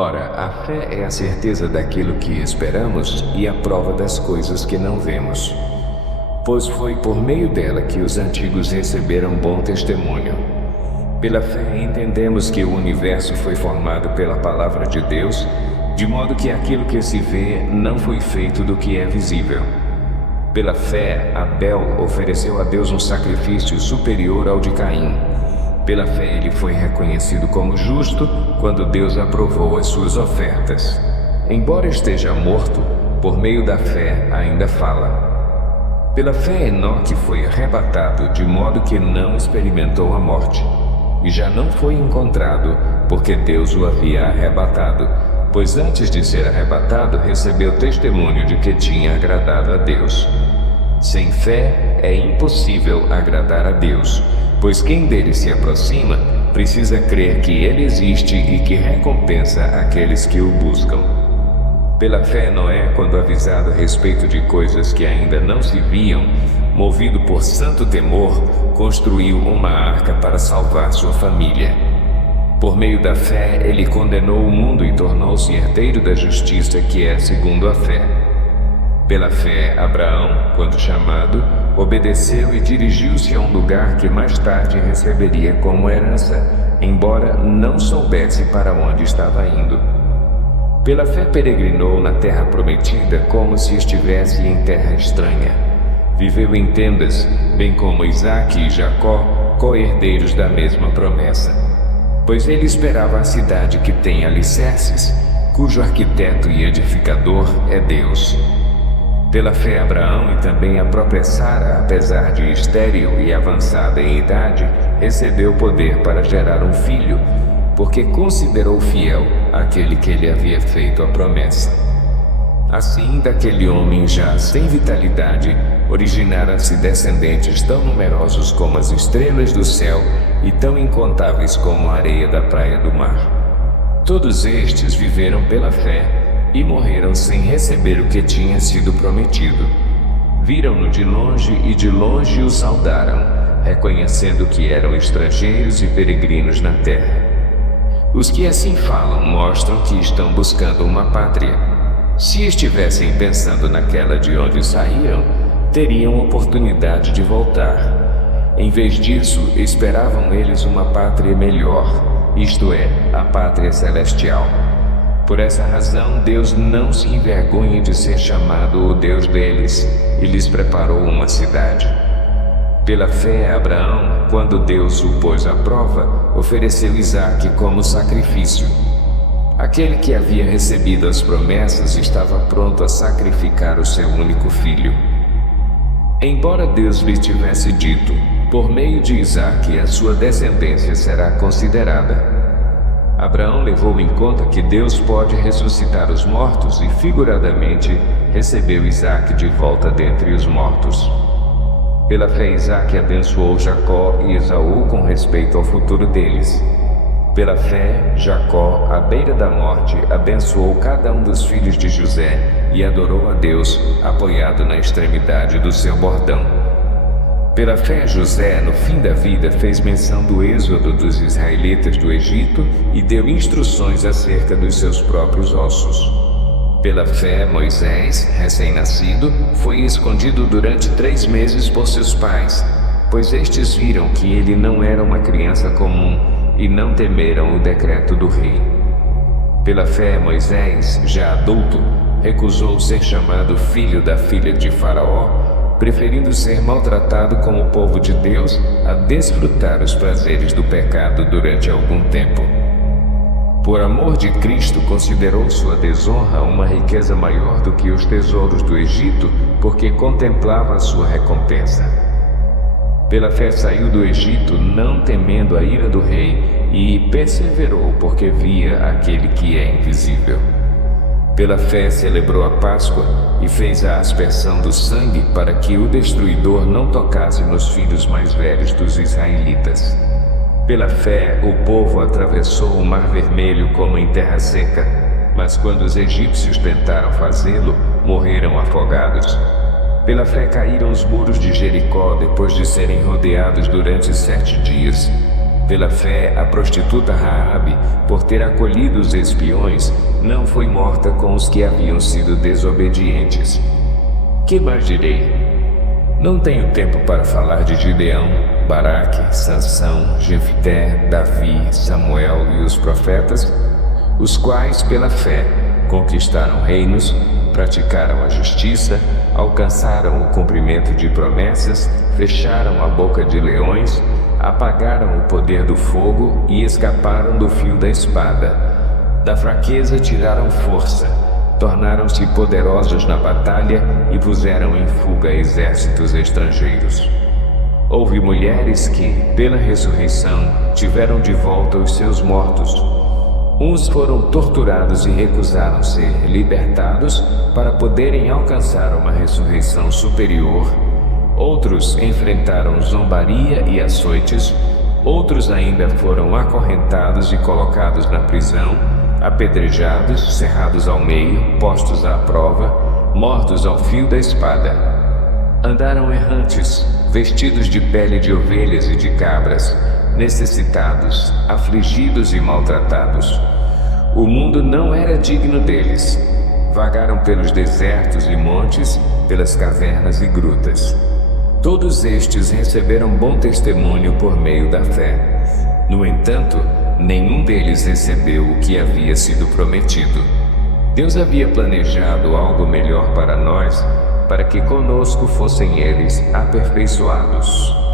Ora, a fé é a certeza daquilo que esperamos e a prova das coisas que não vemos. Pois foi por meio dela que os antigos receberam bom testemunho. Pela fé entendemos que o universo foi formado pela palavra de Deus, de modo que aquilo que se vê não foi feito do que é visível. Pela fé, Abel ofereceu a Deus um sacrifício superior ao de Caim. Pela fé ele foi reconhecido como justo quando Deus aprovou as suas ofertas. Embora esteja morto, por meio da fé ainda fala. Pela fé Enoque foi arrebatado de modo que não experimentou a morte. E já não foi encontrado, porque Deus o havia arrebatado, pois antes de ser arrebatado recebeu testemunho de que tinha agradado a Deus. Sem fé é impossível agradar a Deus, pois quem dele se aproxima precisa crer que ele existe e que recompensa aqueles que o buscam. Pela fé Noé, quando avisado a respeito de coisas que ainda não se viam, movido por santo temor, construiu uma arca para salvar sua família. Por meio da fé, ele condenou o mundo e tornou-se herdeiro da justiça que é segundo a fé. Pela fé, Abraão, quando chamado, obedeceu e dirigiu-se a um lugar que mais tarde receberia como herança, embora não soubesse para onde estava indo. Pela fé peregrinou na terra prometida como se estivesse em terra estranha. Viveu em tendas, bem como Isaque e Jacó, co-herdeiros da mesma promessa. Pois ele esperava a cidade que tem alicerces, cujo arquiteto e edificador é Deus. Pela fé, Abraão e também a própria Sara, apesar de estéril e avançada em idade, recebeu poder para gerar um filho, porque considerou fiel aquele que lhe havia feito a promessa. Assim, daquele homem já sem vitalidade, originaram-se descendentes tão numerosos como as estrelas do céu e tão incontáveis como a areia da praia do mar. Todos estes viveram pela fé e morreram sem receber o que tinha sido prometido. Viram-no de longe e de longe o saudaram, reconhecendo que eram estrangeiros e peregrinos na terra. Os que assim falam mostram que estão buscando uma pátria. Se estivessem pensando naquela de onde saíram, teriam oportunidade de voltar. Em vez disso, esperavam eles uma pátria melhor, isto é, a pátria celestial. Por essa razão, Deus não se envergonha de ser chamado o Deus deles, e lhes preparou uma cidade. Pela fé, Abraão, quando Deus o pôs à prova, ofereceu Isaque como sacrifício. Aquele que havia recebido as promessas estava pronto a sacrificar o seu único filho. Embora Deus lhe tivesse dito, por meio de Isaque a sua descendência será considerada, Abraão levou em conta que Deus pode ressuscitar os mortos e, figuradamente, recebeu Isaque de volta dentre os mortos. Pela fé, Isaque abençoou Jacó e Esaú com respeito ao futuro deles. Pela fé, Jacó, à beira da morte, abençoou cada um dos filhos de José e adorou a Deus, apoiado na extremidade do seu bordão. Pela fé, José, no fim da vida, fez menção do êxodo dos israelitas do Egito e deu instruções acerca dos seus próprios ossos. Pela fé, Moisés, recém-nascido, foi escondido durante 3 meses por seus pais, pois estes viram que ele não era uma criança comum e não temeram o decreto do rei. Pela fé, Moisés, já adulto, recusou ser chamado filho da filha de Faraó, preferindo ser maltratado como o povo de Deus a desfrutar os prazeres do pecado durante algum tempo. Por amor de Cristo, considerou sua desonra uma riqueza maior do que os tesouros do Egito, porque contemplava a sua recompensa. Pela fé saiu do Egito, não temendo a ira do rei, e perseverou porque via aquele que é invisível. Pela fé celebrou a Páscoa e fez a aspersão do sangue para que o destruidor não tocasse nos filhos mais velhos dos israelitas. Pela fé, o povo atravessou o Mar Vermelho como em terra seca, mas quando os egípcios tentaram fazê-lo, morreram afogados. Pela fé caíram os muros de Jericó depois de serem rodeados durante 7 dias. Pela fé, a prostituta Raabe, por ter acolhido os espiões, não foi morta com os que haviam sido desobedientes. Que mais direi? Não tenho tempo para falar de Gideão, Baraque, Sansão, Jefté, Davi, Samuel e os profetas, os quais, pela fé, conquistaram reinos, praticaram a justiça, alcançaram o cumprimento de promessas, fecharam a boca de leões, apagaram o poder do fogo e escaparam do fio da espada. Da fraqueza tiraram força, tornaram-se poderosos na batalha e puseram em fuga exércitos estrangeiros. Houve mulheres que, pela ressurreição, tiveram de volta os seus mortos. Uns foram torturados e recusaram ser libertados para poderem alcançar uma ressurreição superior. Outros enfrentaram zombaria e açoites. Outros ainda foram acorrentados e colocados na prisão, apedrejados, cerrados ao meio, postos à prova, mortos ao fio da espada. Andaram errantes, vestidos de pele de ovelhas e de cabras, necessitados, afligidos e maltratados. O mundo não era digno deles. Vagaram pelos desertos e montes, pelas cavernas e grutas. Todos estes receberam bom testemunho por meio da fé. No entanto, nenhum deles recebeu o que havia sido prometido. Deus havia planejado algo melhor para nós, para que conosco fossem eles aperfeiçoados.